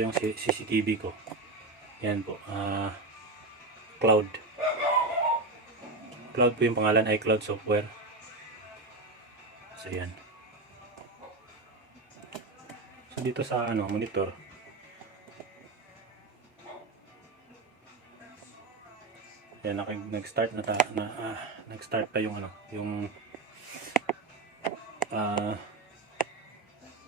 ito yung CCTV ko. Yan po. ah cloud. Cloud po yung pangalan, iCloud software. So yan. So dito sa ano, monitor. Yan, nag-start na, na ah, nag-start pa yung ano, yung ah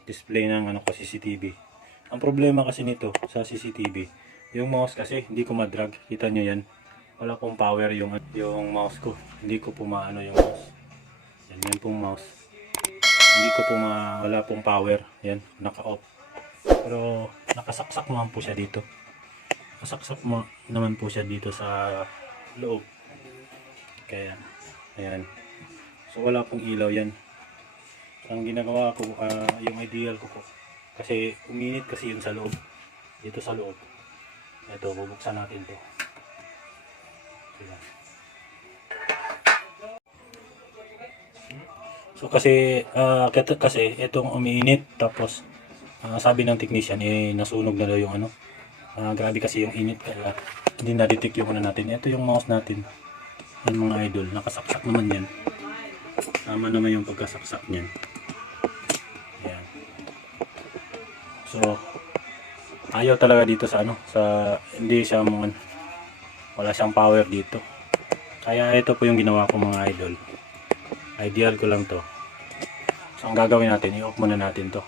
display ng ano ko CCTV. Ang problema kasi nito sa CCTV, yung mouse kasi hindi ko madrag. Kita nyo yan. Wala pong power yung yung mouse ko. Hindi ko po maano yung mouse. Yan, yan pong mouse. Hindi ko po ma, wala pong power. Yan, naka-off. Pero nakasaksak naman po siya dito. Nakasaksak mo naman po siya dito sa loob. Kaya, ayan. So wala pong ilaw yan. Ang ginagawa ko, ah, yung ideal ko po. Kasi uminit kasi yun sa loob. Dito sa loob. Ito, bubuksan natin to. Ayan. So kasi, kaya- kasi itong umiinit tapos ah, sabi ng technician eh nasunog na daw yung ano. Ah, grabe kasi yung init kaya hindi na-detect yung ano natin. Ito yung mouse natin. Yan mga idol, nakasaksak naman yan. Tama naman yung pagkasaksak niyan. So, ayaw talaga dito sa ano, sa hindi siya mga wala siyang power dito. Kaya ito po yung ginawa ko mga idol. Ideal ko lang to. So, ang gagawin natin, i-off muna natin to.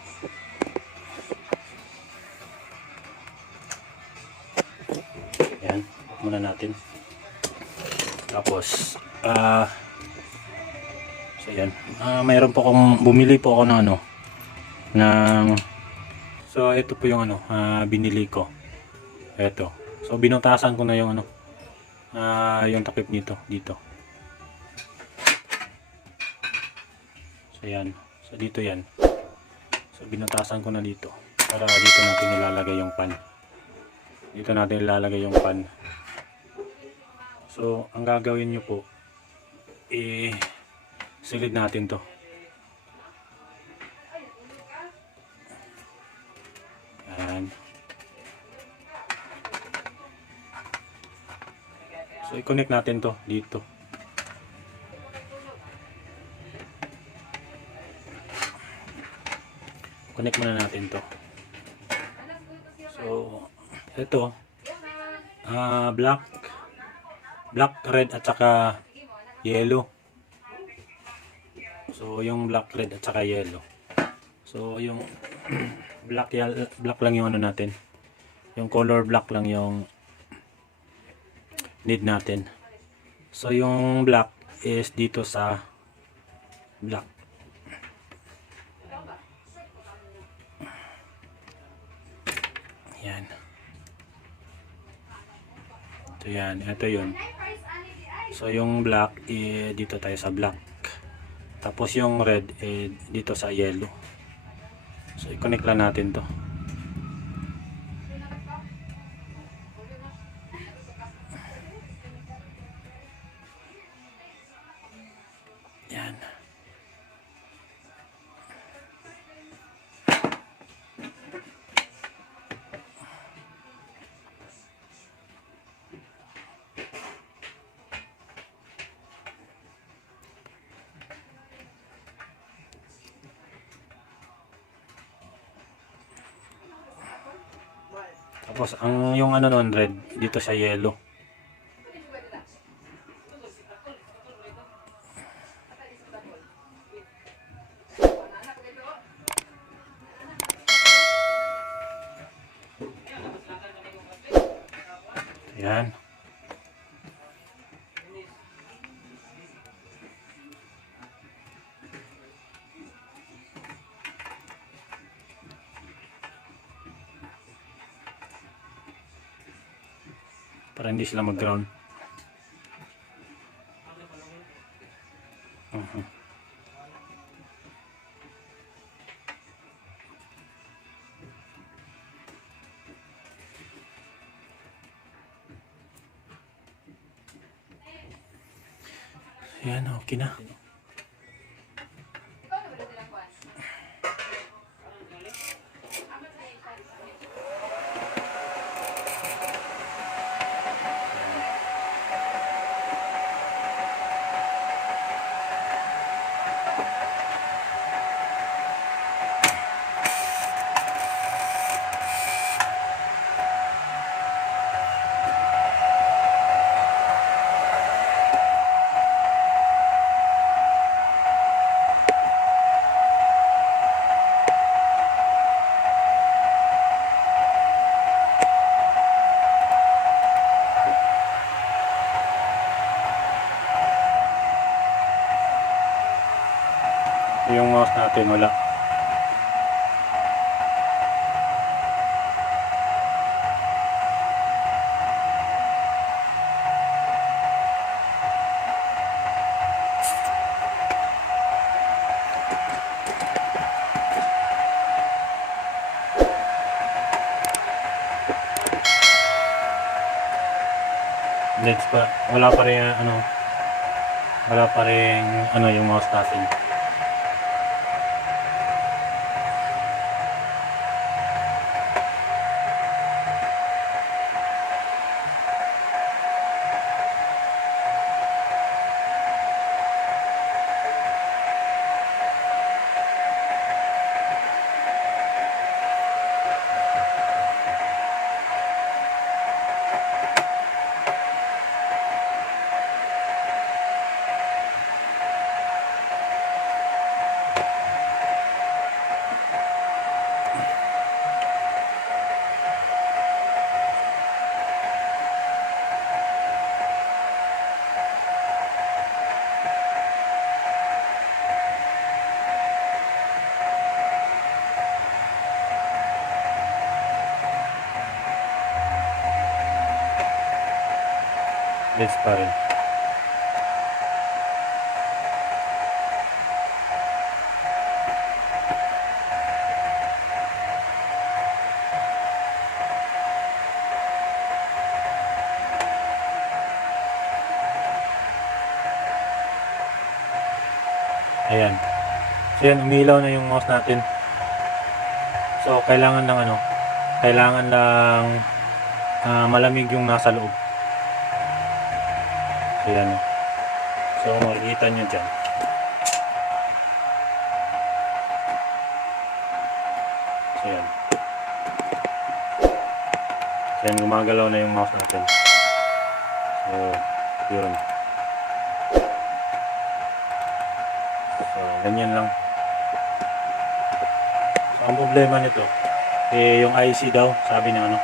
Ayan, off muna natin. Tapos, ah, so yan. Ah, mayroon po akong, bumili po ako ng ano, ng, so ito po yung ano, ah, binili ko. Ito. So, binutasan ko na yung ano, ah, yung takip nito, dito. So, yan. So, dito yan. So, binutasan ko na dito. Para dito natin nilalagay yung pan. Dito natin ilalagay yung pan. So, ang gagawin nyo po, eh, silid natin to. I-connect natin to dito. Connect muna natin to. So, ito, ah black, black, red, at saka yellow. So, yung black, red, at saka yellow. So, yung black, black lang yung ano natin. Yung color black lang yung need natin. So, yung black is dito sa black. Yan. Ito yan. Ito yun. So, yung black, eh, dito tayo sa black. Tapos yung red, eh, dito sa yellow. So, i-connect lang natin to. Tapos ang yung ano nun red dito sa yellow. Yan. Para hindi sila mag-ground. Mhm. Yan, okay na. Yung mouse natin wala. Next pa, wala pa rin ano, wala pa rin ano yung mouse natin. Next pa rin. Ayan. So yan, umilaw na yung mouse natin. So, kailangan ng ano, kailangan lang ah, malamig yung nasa loob. So, yan. So, makikita nyo dyan. So, yan. So, yan, gumagalaw na yung mouse natin. So, yun. So, ganyan lang. So, ang problema nito, eh, yung IC daw, sabi ng ano,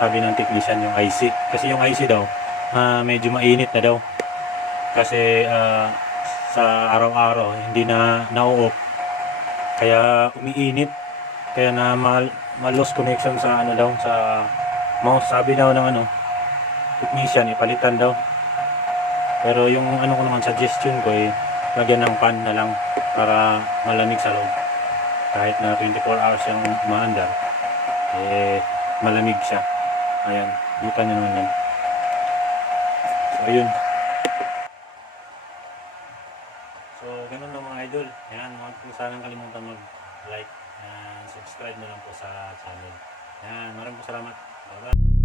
sabi ng technician yung IC. Kasi yung IC daw, ah, medyo mainit na daw. Kasi ah, sa araw-araw, hindi na na-off. Kaya umiinit. Kaya na mal, lost connection sa ano daw, sa mouse. Sabi daw ng ano, technician, ipalitan daw. Pero yung ano ko naman, suggestion ko eh, lagyan ng fan na lang para malamig sa loob. Kahit na 24 hours yung umaandar, eh, malamig siya. Ayan, buta nyo naman yan. So, ayun. So, ganun lang mga idol. Ayan, huwag po sanang kalimutan mag-like and subscribe na lang po sa channel. Ayan, maraming po salamat. Bye-bye.